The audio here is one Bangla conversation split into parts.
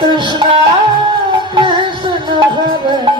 কৃষ্ণ কৃষ্ণ হরে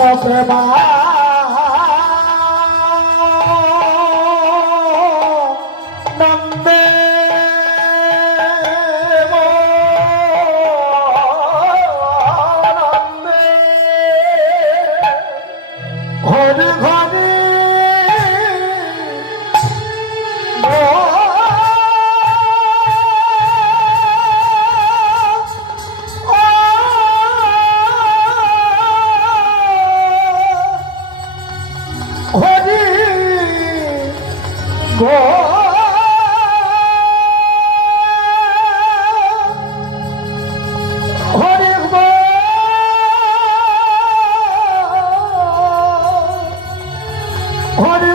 কৃষ্ণ প্রেমা হরি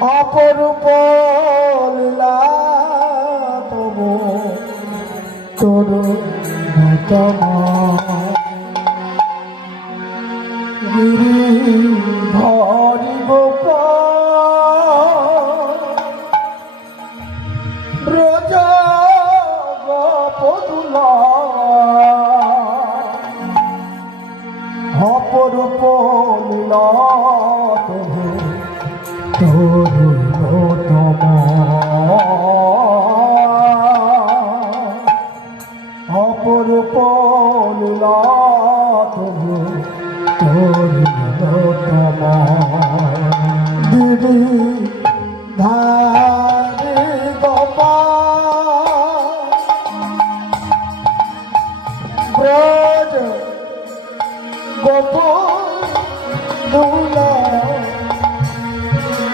অপরূপ তব তরু গিরি ধরি গোপাল ব্রজ গোপদুল অপরূপ লীল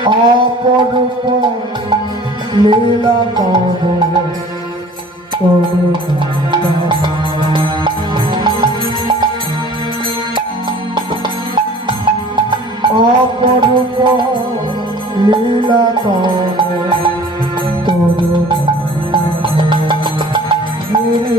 অপরূপ লীলা কর। অপরূপ লীলা কর